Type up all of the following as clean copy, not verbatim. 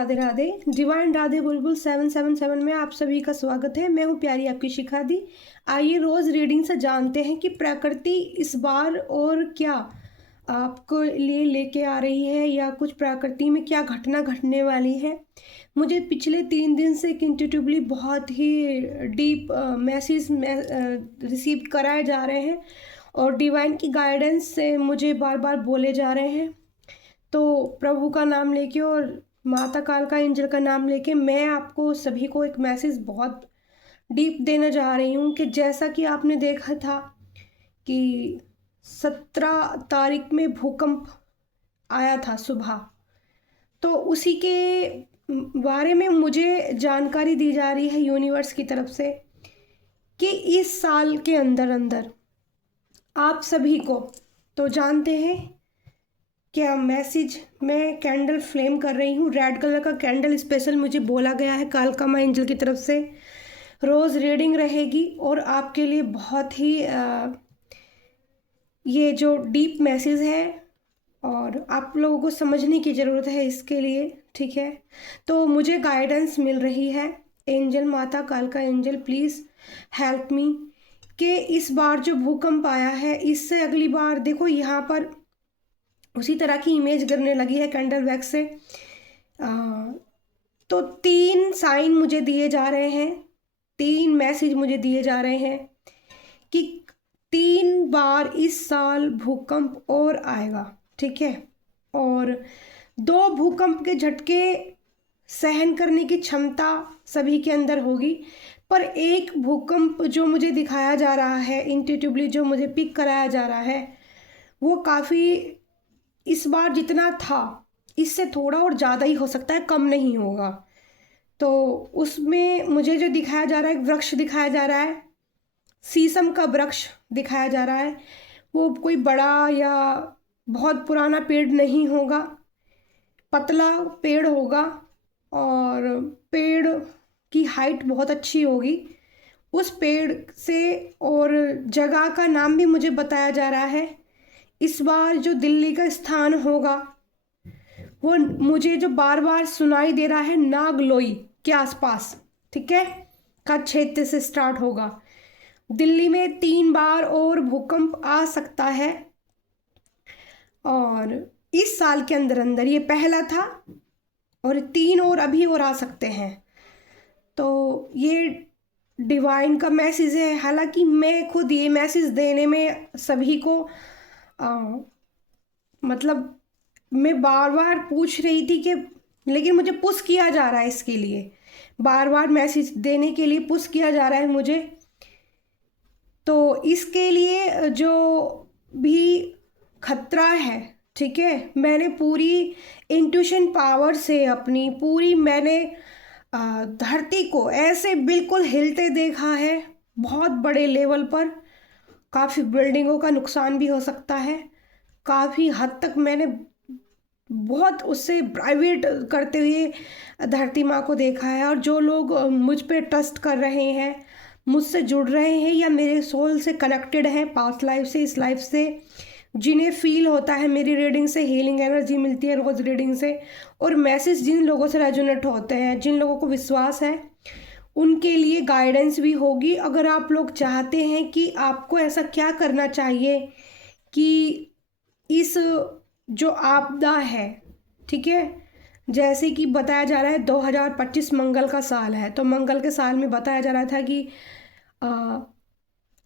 Radhe Radhe. Divine Radhe बुलबुल 777 में आप सभी का स्वागत है। मैं हूँ प्यारी आपकी शिखा दी। आइए रोज़ रीडिंग से जानते हैं कि प्रकृति इस बार और क्या आपको लिए लेके आ रही है या कुछ प्रकृति में क्या घटना घटने वाली है। मुझे पिछले 3 दिन से इंट्यूटिवली बहुत ही डीप मैसेज रिसीव कराए जा रहे हैं और डिवाइन की गाइडेंस से मुझे बार बार बोले जा रहे हैं। तो प्रभु का नाम लेके और माता काल का एंजल का नाम लेके मैं आपको सभी को एक मैसेज बहुत डीप देने जा रही हूँ कि जैसा कि आपने देखा था कि 17 तारीख में भूकंप आया था सुबह, तो उसी के बारे में मुझे जानकारी दी जा रही है यूनिवर्स की तरफ से कि इस साल के अंदर अंदर आप सभी को तो जानते हैं क्या मैसेज। मैं कैंडल फ्लेम कर रही हूँ, रेड कलर का कैंडल स्पेशल मुझे बोला गया है कालका माँ एंजल की तरफ से। रोज़ रीडिंग रहेगी और आपके लिए बहुत ही ये जो डीप मैसेज है और आप लोगों को समझने की ज़रूरत है इसके लिए, ठीक है। तो मुझे गाइडेंस मिल रही है एंजल माता कालका एंजल प्लीज़ हेल्प मी कि इस बार जो भूकंप आया है इससे अगली बार देखो यहाँ पर उसी तरह की इमेज गिरने लगी है कैंडल वैक्स से। तो 3 साइन मुझे दिए जा रहे हैं, 3 मैसेज मुझे दिए जा रहे हैं कि 3 बार इस साल भूकंप और आएगा, ठीक है। और 2 भूकंप के झटके सहन करने की क्षमता सभी के अंदर होगी, पर एक भूकंप जो मुझे दिखाया जा रहा है इंट्यूटिवली, जो मुझे पिक कराया जा रहा है, वो काफ़ी इस बार जितना था इससे थोड़ा और ज़्यादा ही हो सकता है, कम नहीं होगा। तो उसमें मुझे जो दिखाया जा रहा है, एक वृक्ष दिखाया जा रहा है, शीशम का वृक्ष दिखाया जा रहा है। वो कोई बड़ा या बहुत पुराना पेड़ नहीं होगा, पतला पेड़ होगा और पेड़ की हाइट बहुत अच्छी होगी उस पेड़ से। और जगह का नाम भी मुझे बताया जा रहा है। इस बार जो दिल्ली का स्थान होगा वो मुझे जो बार बार सुनाई दे रहा है नागलोई के आसपास, ठीक है, का क्षेत्र से स्टार्ट होगा। दिल्ली में 3 बार और भूकंप आ सकता है और इस साल के अंदर अंदर ये पहला था और 3 और अभी और आ सकते हैं। तो ये डिवाइन का मैसेज है। हालांकि मैं खुद ये मैसेज देने में सभी को मतलब मैं बार बार पूछ रही थी कि, लेकिन मुझे पुश किया जा रहा है इसके लिए, बार बार मैसेज देने के लिए पुश किया जा रहा है मुझे। तो इसके लिए जो भी खतरा है, ठीक है, मैंने पूरी इंट्यूशन पावर से अपनी पूरी मैंने धरती को ऐसे बिल्कुल हिलते देखा है बहुत बड़े लेवल पर। काफ़ी बिल्डिंगों का नुकसान भी हो सकता है, काफ़ी हद तक मैंने बहुत उससे प्राइवेट करते हुए धरती माँ को देखा है। और जो लोग मुझ पे ट्रस्ट कर रहे हैं, मुझसे जुड़ रहे हैं या मेरे सोल से कनेक्टेड हैं पास्ट लाइफ से, इस लाइफ से, जिन्हें फील होता है मेरी रीडिंग से हीलिंग एनर्जी मिलती है रोज़ रीडिंग से, और मैसेज जिन लोगों से रेजोनेट होते हैं, जिन लोगों को विश्वास है, उनके लिए गाइडेंस भी होगी। अगर आप लोग चाहते हैं कि आपको ऐसा क्या करना चाहिए कि इस जो आपदा है, ठीक है, जैसे कि बताया जा रहा है 2025 मंगल का साल है, तो मंगल के साल में बताया जा रहा था कि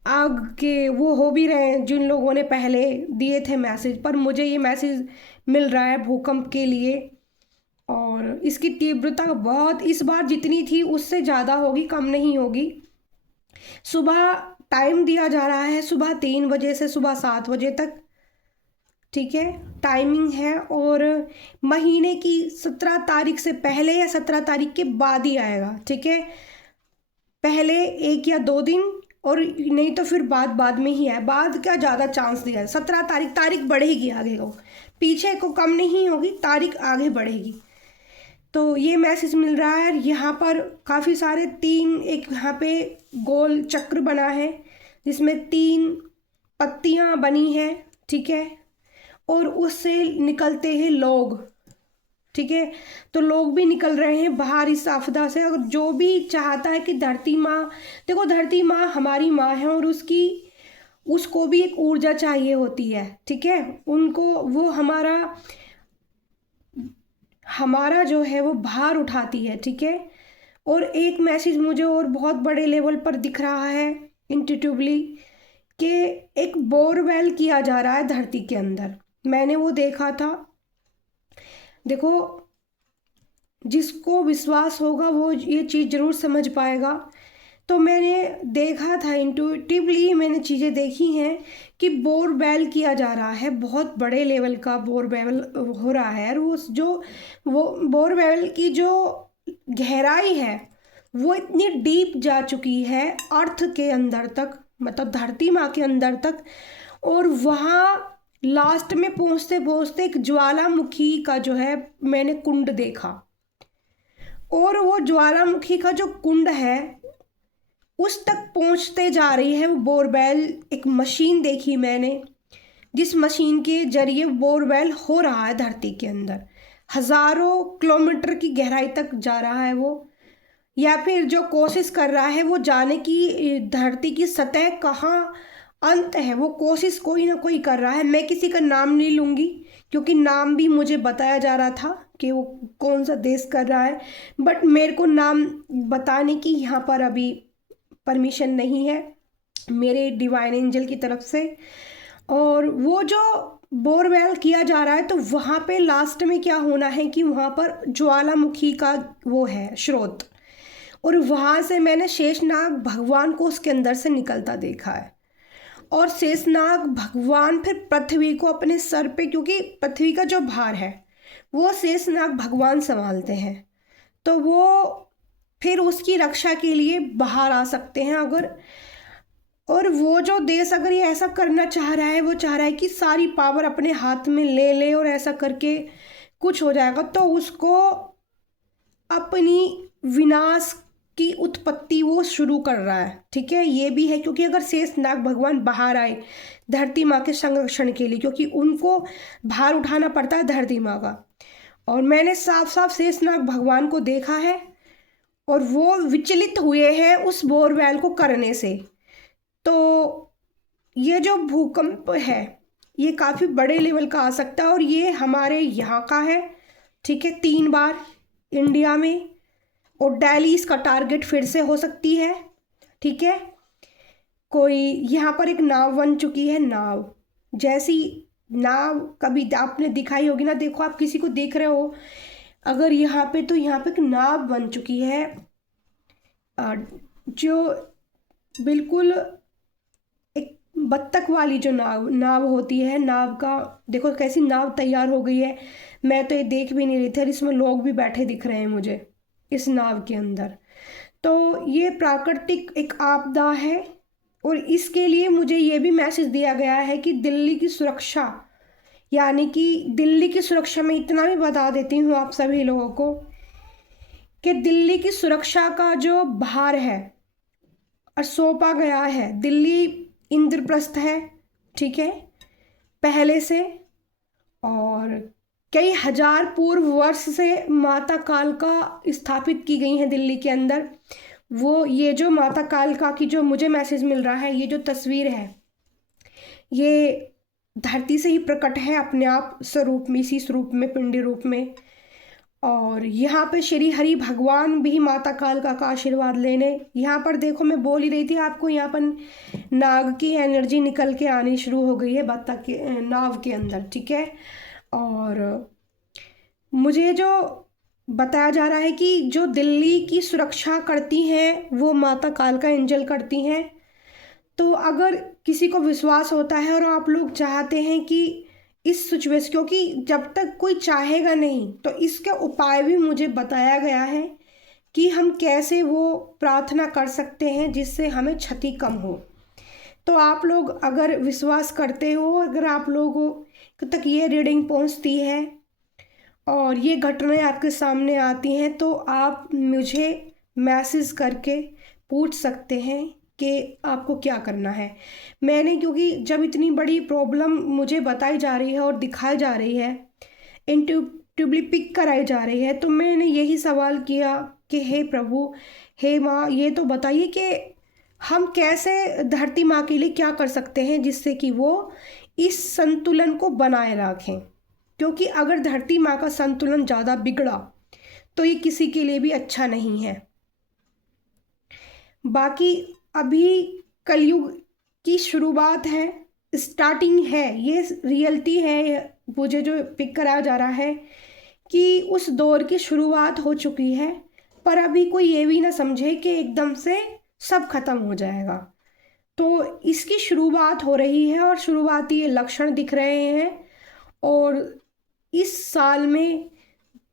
आग के वो हो भी रहे हैं जिन लोगों ने पहले दिए थे मैसेज, पर मुझे ये मैसेज मिल रहा है भूकंप के लिए। और इसकी तीव्रता बहुत इस बार जितनी थी उससे ज़्यादा होगी, कम नहीं होगी। सुबह टाइम दिया जा रहा है, सुबह 3 बजे से सुबह 7 बजे तक, ठीक है, टाइमिंग है। और महीने की 17 तारीख से पहले या 17 तारीख के बाद ही आएगा, ठीक है। पहले 1 या 2 दिन और नहीं तो फिर बाद में ही है। बाद का ज़्यादा चांस दिया है। 17 तारीख बढ़ेगी आगे को, पीछे को कम नहीं होगी, तारीख आगे बढ़ेगी। तो ये मैसेज मिल रहा है। यहाँ पर काफ़ी सारे 3 एक यहाँ पे गोल चक्र बना है जिसमें 3 पत्तियाँ बनी हैं, ठीक है, और उससे निकलते हैं लोग, ठीक है। तो लोग भी निकल रहे हैं बाहर इस आपदा से। अगर जो भी चाहता है कि धरती माँ, देखो धरती माँ हमारी माँ है और उसको भी एक ऊर्जा चाहिए होती है, ठीक है। उनको वो हमारा जो है वो भार उठाती है, ठीक है। और एक मैसेज मुझे और बहुत बड़े लेवल पर दिख रहा है इंट्यूटिवली, कि एक बोरवेल किया जा रहा है धरती के अंदर। मैंने वो देखा था। देखो, जिसको विश्वास होगा वो ये चीज़ ज़रूर समझ पाएगा। तो मैंने देखा था, इंट्यूटिवली मैंने चीज़ें देखी हैं कि बोरवेल किया जा रहा है, बहुत बड़े लेवल का बोरवेल हो रहा है। और वो बोरवेल की जो गहराई है वो इतनी डीप जा चुकी है अर्थ के अंदर तक, मतलब धरती माँ के अंदर तक। और वहाँ लास्ट में पहुँचते पहुँचते एक ज्वालामुखी का जो है मैंने कुंड देखा। और वो ज्वालामुखी का जो कुंड है उस तक पहुंचते जा रही है वो बोरवेल। एक मशीन देखी मैंने, जिस मशीन के जरिए बोरवेल हो रहा है धरती के अंदर, हजारों किलोमीटर की गहराई तक जा रहा है वो। या फिर जो कोशिश कर रहा है वो जाने की धरती की सतह कहाँ अंत है, वो कोशिश कोई ना कोई कर रहा है। मैं किसी का नाम नहीं लूँगी क्योंकि नाम भी मुझे बताया जा रहा था कि वो कौन सा देश कर रहा है, बट मेरे को नाम बताने की यहाँ पर अभी परमिशन नहीं है मेरे डिवाइन एंजल की तरफ से। और वो जो बोरवेल किया जा रहा है तो वहाँ पे लास्ट में क्या होना है कि वहाँ पर ज्वालामुखी का वो है स्रोत, और वहाँ से मैंने शेषनाग भगवान को उसके अंदर से निकलता देखा है। और शेषनाग भगवान फिर पृथ्वी को अपने सर पे, क्योंकि पृथ्वी का जो भार है वो शेषनाग भगवान संभालते हैं, तो वो फिर उसकी रक्षा के लिए बाहर आ सकते हैं अगर। और वो जो देश अगर ये ऐसा करना चाह रहा है, वो चाह रहा है कि सारी पावर अपने हाथ में ले ले और ऐसा करके कुछ हो जाएगा, तो उसको अपनी विनाश की उत्पत्ति वो शुरू कर रहा है, ठीक है। ये भी है क्योंकि अगर शेषनाग भगवान बाहर आए धरती माँ के संरक्षण के लिए, क्योंकि उनको भार उठाना पड़ता है धरती माँ का। और मैंने साफ साफ शेषनाग भगवान को देखा है और वो विचलित हुए हैं उस बोरवेल को करने से। तो ये जो भूकंप है ये काफ़ी बड़े लेवल का आ सकता है और ये हमारे यहाँ का है, ठीक है, 3 बार इंडिया में। और दिल्ली इसका टारगेट फिर से हो सकती है, ठीक है। कोई यहाँ पर एक नाव बन चुकी है, नाव जैसी नाव कभी आपने दिखाई होगी ना, देखो आप किसी को देख रहे हो अगर यहाँ पे, तो यहाँ पे एक नाव बन चुकी है जो बिल्कुल एक बत्तख वाली जो नाव होती है, नाव का देखो कैसी नाव तैयार हो गई है। मैं तो ये देख भी नहीं रही थी और इसमें लोग भी बैठे दिख रहे हैं मुझे इस नाव के अंदर। तो ये प्राकृतिक एक आपदा है और इसके लिए मुझे ये भी मैसेज दिया गया है कि दिल्ली की सुरक्षा, यानी कि दिल्ली की सुरक्षा में इतना भी बता देती हूँ आप सभी लोगों को कि दिल्ली की सुरक्षा का जो भार है और सौंपा गया है, दिल्ली इंद्रप्रस्थ है, ठीक है, पहले से। और कई हजार पूर्व वर्ष से माता कालका स्थापित की गई हैं दिल्ली के अंदर। वो ये जो माता कालका की जो मुझे मैसेज मिल रहा है, ये जो तस्वीर है ये धरती से ही प्रकट है अपने आप स्वरूप में, इसी स्वरूप में, पिंडी रूप में। और यहाँ पे श्री हरि भगवान भी माता कालका का आशीर्वाद लेने, यहाँ पर देखो मैं बोल ही रही थी आपको, यहाँ पर नाग की एनर्जी निकल के आनी शुरू हो गई है बत्तख के नाव के अंदर, ठीक है। और मुझे जो बताया जा रहा है कि जो दिल्ली की सुरक्षा करती हैं वो माता कालका एंजल करती हैं। तो अगर किसी को विश्वास होता है और आप लोग चाहते हैं कि इस सिचुएशन, क्योंकि जब तक कोई चाहेगा नहीं तो इसके उपाय भी मुझे बताया गया है कि हम कैसे वो प्रार्थना कर सकते हैं जिससे हमें क्षति कम हो। तो आप लोग अगर विश्वास करते हो, अगर आप लोगों तक ये रीडिंग पहुंचती है और ये घटनाएं आपके सामने आती हैं तो आप मुझे मैसेज करके पूछ सकते हैं कि आपको क्या करना है। मैंने, क्योंकि जब इतनी बड़ी प्रॉब्लम मुझे बताई जा रही है और दिखाई जा रही है ट्यूबली पिक कराई जा रही है, तो मैंने यही सवाल किया कि हे प्रभु, हे माँ, ये तो बताइए कि हम कैसे धरती माँ के लिए क्या कर सकते हैं जिससे कि वो इस संतुलन को बनाए रखें, क्योंकि अगर धरती माँ का संतुलन ज़्यादा बिगड़ा तो ये किसी के लिए भी अच्छा नहीं है। बाकी अभी कलयुग की शुरुआत है, स्टार्टिंग है, ये रियलिटी है, मुझे जो पिक कराया जा रहा है कि उस दौर की शुरुआत हो चुकी है। पर अभी कोई ये भी ना समझे कि एकदम से सब खत्म हो जाएगा। तो इसकी शुरुआत हो रही है और शुरुआती ये लक्षण दिख रहे हैं। और इस साल में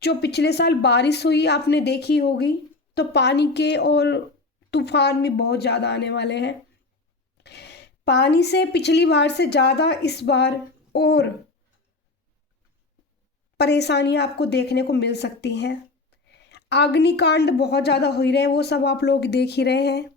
जो पिछले साल बारिश हुई आपने देखी होगी, तो पानी के और तूफान भी बहुत ज़्यादा आने वाले हैं। पानी से पिछली बार से ज़्यादा इस बार और परेशानियां आपको देखने को मिल सकती हैं। अग्निकांड बहुत ज़्यादा हो ही रहे हैं, वो सब आप लोग देख ही रहे हैं।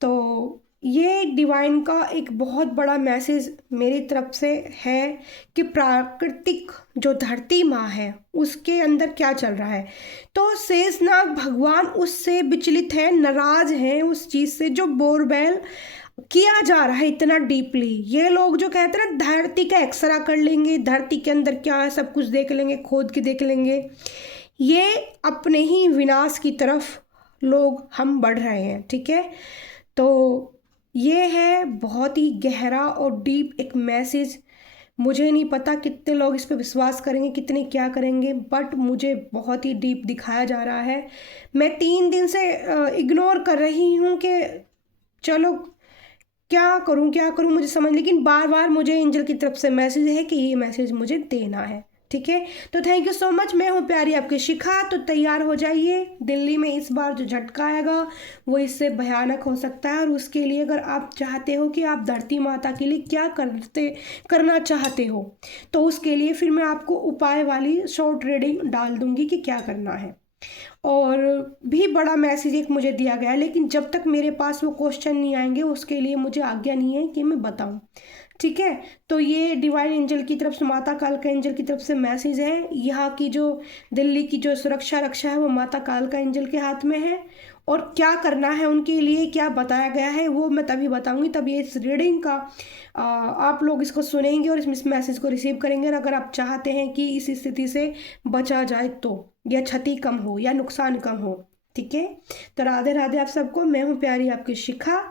तो ये डिवाइन का एक बहुत बड़ा मैसेज मेरी तरफ से है कि प्राकृतिक जो धरती माँ है उसके अंदर क्या चल रहा है। तो शेषनाग भगवान उससे विचलित है, नाराज हैं उस चीज़ से जो बोरवेल किया जा रहा है इतना डीपली। ये लोग जो कहते हैं ना धरती का एक्सरा कर लेंगे, धरती के अंदर क्या है सब कुछ देख लेंगे, खोद के देख लेंगे, ये अपने ही विनाश की तरफ लोग हम बढ़ रहे हैं। ठीक है, तो ये है बहुत ही गहरा और डीप एक मैसेज। मुझे नहीं पता कितने लोग इस पे विश्वास करेंगे, कितने क्या करेंगे, बट मुझे बहुत ही डीप दिखाया जा रहा है। मैं 3 दिन से इग्नोर कर रही हूँ कि चलो क्या करूँ मुझे समझ, लेकिन बार बार मुझे एंजल की तरफ से मैसेज है कि ये मैसेज मुझे देना है। ठीक है, तो थैंक यू सो मच। मैं हूँ प्यारी आपकी शिखा। तो तैयार हो जाइए, दिल्ली में इस बार जो झटका आएगा वो इससे भयानक हो सकता है। और उसके लिए अगर आप चाहते हो कि आप धरती माता के लिए क्या करना चाहते हो, तो उसके लिए फिर मैं आपको उपाय वाली शॉर्ट रीडिंग डाल दूंगी कि क्या करना है। और भी बड़ा मैसेज एक मुझे दिया गया है, लेकिन जब तक मेरे पास वो क्वेश्चन नहीं आएंगे उसके लिए मुझे आज्ञा नहीं है कि मैं बताऊं। ठीक है, तो ये डिवाइन एंजल की तरफ से, माता कालका एंजल की तरफ से मैसेज है। यहाँ की जो दिल्ली की जो सुरक्षा रक्षा है वो माता कालका एंजल के हाथ में है। और क्या करना है उनके लिए, क्या बताया गया है, वो मैं तभी बताऊंगी, तब ये इस रीडिंग का आप लोग इसको सुनेंगे और इस मैसेज को रिसीव करेंगे। और अगर आप चाहते हैं कि इस स्थिति से बचा जाए तो, या क्षति कम हो या नुकसान कम हो। ठीक है, तो राधे राधे आप सबको। मैं हूँ प्यारी आपकी शिखा।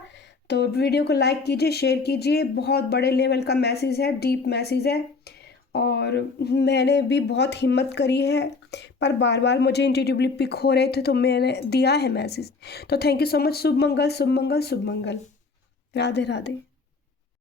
तो वीडियो को लाइक कीजिए, शेयर कीजिए। बहुत बड़े लेवल का मैसेज है, डीप मैसेज है। और मैंने भी बहुत हिम्मत करी है, पर बार बार मुझे इंट्यूटिवली पिक हो रहे थे तो मैंने दिया है मैसेज। तो thank you so much. Shubh Mangal, Shubh Mangal, Shubh Mangal. Radhe Radhe.